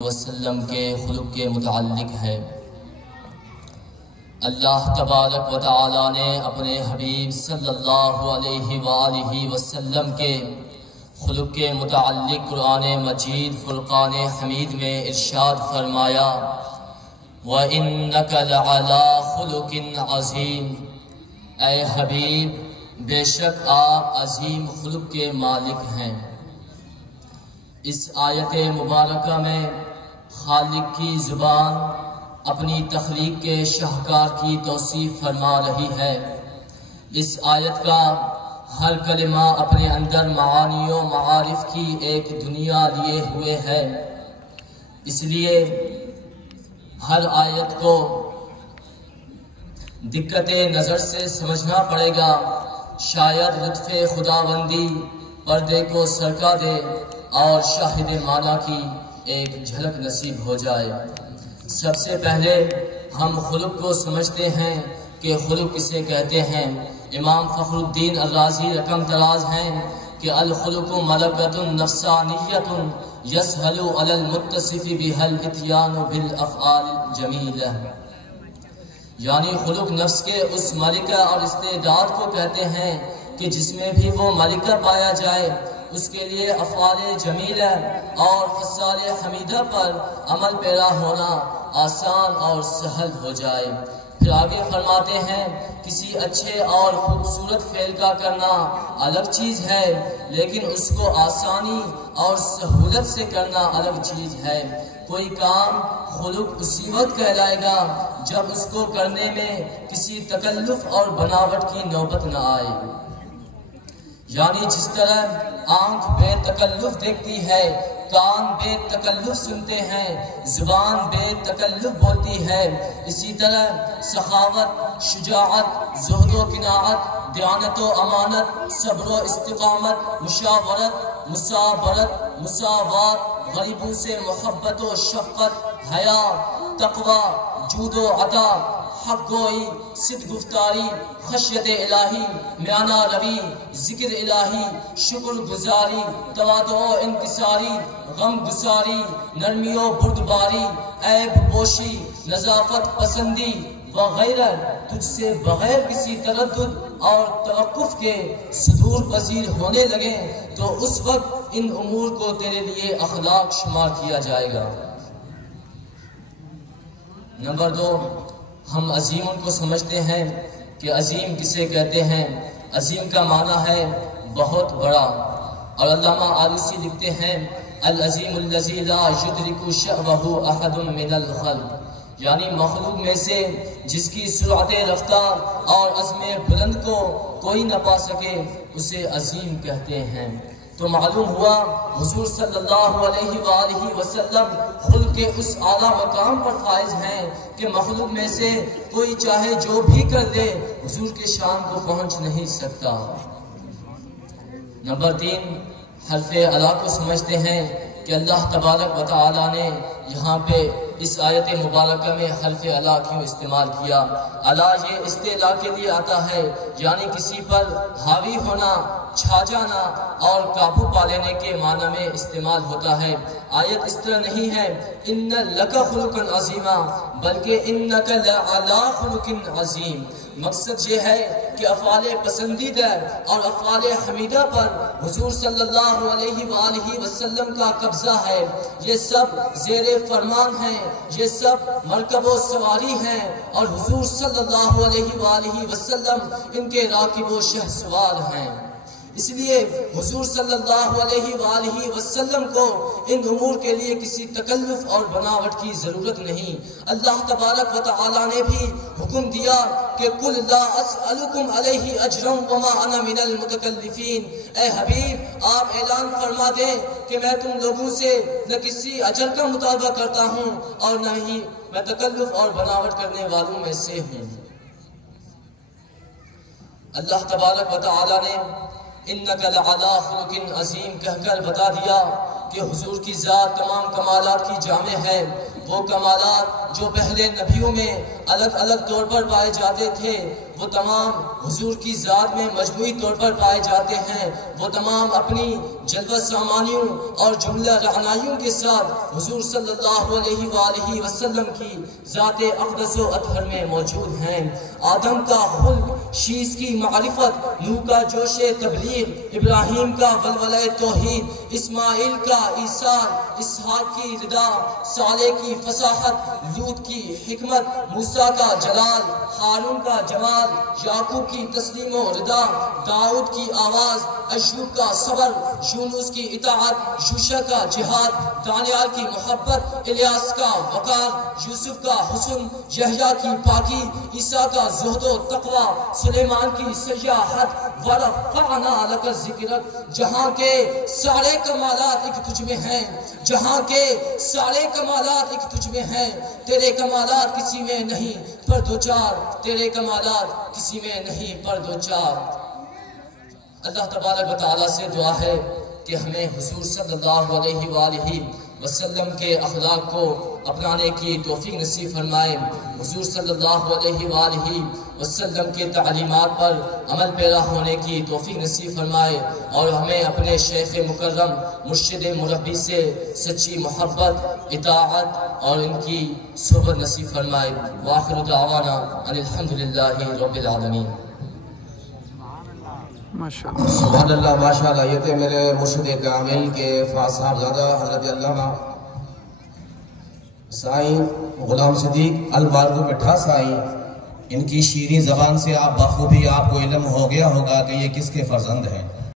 وسلم کے خلق کے متعلق ہے۔ اللہ تبارک و تعالی نے اپنے حبیب صلی اللہ علیہ وآلہ وسلم کے خلق کے متعلق قرآن مجید فرقان حمید میں ارشاد فرمایا وَإِنَّكَ لَعَلَىٰ خُلُقٍ عَظِيمٍ، اے حبیب بے شک آپ عظیم خلق کے مالک ہیں۔ اس آیت مبارکہ میں خالق کی زبان اپنی تخلیق کے شاہکار کی توصیف فرما رہی ہے۔ اس آیت کا ہر کلمہ اپنے اندر معانی و معارف کی ایک دنیا لیے ہوئے ہے، اس لیے ہر آیت کو دقت نظر سے سمجھنا پڑے گا، شاید لطف خداوندی پردے کو سرکا دے اور شاہد معنی کی ایک جھلک نصیب ہو جائے۔ سب سے پہلے ہم خلق کو سمجھتے ہیں کہ خلق کسے کہتے ہیں۔ امام فخر الدین الرازی رقم دراز ہیں کہ الخلق ملکۃ نفسانیۃ یسہل علی المتصف بها الاتیان بالافعال الجمیلہ، یعنی خلق نفس کے اس ملکہ اور استعداد کو کہتے ہیں کہ جس میں بھی وہ ملکہ پایا جائے اس کے لیے افعال جمیلہ اور خصال حمیدہ پر عمل پیرا ہونا آسان اور سہل ہو جائے۔ پھر آگے فرماتے ہیں کسی اچھے اور خوبصورت فعل کا کرنا الگ چیز ہے، لیکن اس کو آسانی اور سہولت سے کرنا الگ چیز ہے۔ کوئی کام خلق اسی وقت کہلائے گا جب اس کو کرنے میں کسی تکلف اور بناوٹ کی نوبت نہ آئے، یعنی جس طرح آنکھ بے تکلف دیکھتی ہے، کان بے تکلف سنتے ہیں، زبان بے تکلف بولتی ہے، اسی طرح سخاوت، شجاعت، زہد و قناعت، دیانت و امانت، صبر و استقامت، مشاورت، مصابرت، مساوات، غریبوں سے محبت و شفقت، حیا، تقوی، جود و عطا، حق گوئی، صدق گفتاری، خشیت الہی، میانہ روی، ذکر الہی، شکر گزاری، تواضع و انکساری، غم گساری، نرمی و بردباری، عیب پوشی، نظافت پسندی وغیرہ تجھ سے بغیر کسی تردد اور توقف کے صدور پذیر ہونے لگے تو اس وقت ان امور کو تیرے لیے اخلاق شمار کیا جائے گا۔ نمبر 2، ہم عظیم کو سمجھتے ہیں کہ عظیم کسے کہتے ہیں۔ عظیم کا معنی ہے بہت بڑا، اور علامہ آلوسی لکھتے ہیں العظیم الذی لا یدرک شأنہ احد من الخلق، یعنی مخلوق میں سے جس کی سرعت رفتار اور عزم بلند کو کوئی نہ پا سکے اسے عظیم کہتے ہیں۔ تو معلوم ہوا حضور صلی اللہ علیہ وآلہ وسلم خلق کے اس اعلیٰ مقام پر فائز ہیں کہ مخلوق میں سے کوئی چاہے جو بھی کر دے حضور کے شان کو پہنچ نہیں سکتا۔ نمبر 3، حرف الا کو سمجھتے ہیں کہ اللہ تبارک و تعالی نے یہاں پہ اس آیت مبارکہ میں حرف الا کیوں استعمال کیا۔ الا یہ استعلاء کے لیے آتا ہے، یعنی کسی پر حاوی ہونا، چھا جانا اور قابو پا لینے کے معنی میں استعمال ہوتا ہے۔ آیت اس طرح نہیں ہے ان لک خلق عظیما، بلکہ انک لعلی خلق عظیم۔ مقصد یہ ہے کہ افعال پسندیدہ اور افعال حمیدہ پر حضور صلی اللہ علیہ وآلہ وسلم کا قبضہ ہے، یہ سب زیر فرمان ہیں، یہ سب مرکب و سواری ہیں، اور حضور صلی اللہ علیہ وآلہ وسلم ان کے راکب و شہ سوار ہیں۔ اس لیے حضور صلی اللہ علیہ وآلہ وسلم کو ان امور کے لیے کسی تکلف اور بناوٹ کی ضرورت نہیں۔ اللہ تبارک و تعالی نے بھی حکم دیا کہ قل لا اسألکم علیہ اجرا وما انا من المتکلفین، اے حبیب آپ اعلان فرما دیں کہ میں تم لوگوں سے نہ کسی اجر کا مطالبہ کرتا ہوں اور نہ ہی میں تکلف اور بناوٹ کرنے والوں میں سے ہوں۔ اللہ تبارک و تعالی نے انک لعلی خلق عظیم کہہ کر بتا دیا کہ حضور کی ذات تمام کمالات کی جامع ہے، وہ کمالات جو پہلے نبیوں میں الگ الگ طور پر پائے جاتے تھے وہ تمام حضور کی ذات میں مجموعی طور پر پائے جاتے ہیں۔ وہ تمام اپنی جلوہ سامانیوں اور جملہ رعنائیوں کے ساتھ حضور صلی اللہ علیہ وآلہ وسلم کی ذات اقدس و اطہر میں موجود ہیں۔ آدم کا خلق، شیس کی معرفت، نوح کا جوش تبلیغ، ابراہیم کا ولولہ توحید، اسماعیل کا ایثار، اسحاق کی رضا، صالح کی فصاحت، لوط کی حکمت، موسیٰ کا جلال، ہارون کا جمال، یعقوب کی تسلیم و رضا، داؤد کی آواز، ایوب کا صبر، یونس کی اطاعت، یوشع کا جہاد، دانیال کی محبت، الیاس کا وقار، یوسف کا حسن، یحییٰ کی پاکی، عیسیٰ کا زہد و تقوی، سلیمان کی سیاحت، ورفعنا لک ذکرک۔ جہاں کے سارے کمالات ایک تجھ میں ہیں، جہاں کے سارے کمالات ایک تجھ میں ہیں، تیرے کمالات کسی میں نہیں پر دو چار، تیرے کمالات کسی میں نہیں پر دو چار۔ اللہ تبارک و تعالیٰ سے دعا ہے کہ ہمیں حضور صلی اللہ علیہ وآلہ وسلم کے اخلاق کو اپنانے کی توفیق نصیب فرمائے، حضور صلی اللہ علیہ وآلہ وسلم کے تعلیمات پر عمل پیرا ہونے کی توفیق نصیب فرمائے، اور ہمیں اپنے شیخ مکرم مرشد مربی سے سچی محبت، اطاعت اور ان کی صحبت نصیب فرمائے۔ وآخر دعوانا ان الحمدللہ رب العالمین۔ سبحان اللہ، ماشاءاللہ۔ یہ تھے میرے مرشد کامل کے فاضل صاحب زادہ حضرت علامہ سائیں غلام صدیق البارگو مٹھا سائیں۔ ان کی شیریں زبان سے آپ بخوبی آپ کو علم ہو گیا ہوگا کہ یہ کس کے فرزند ہیں۔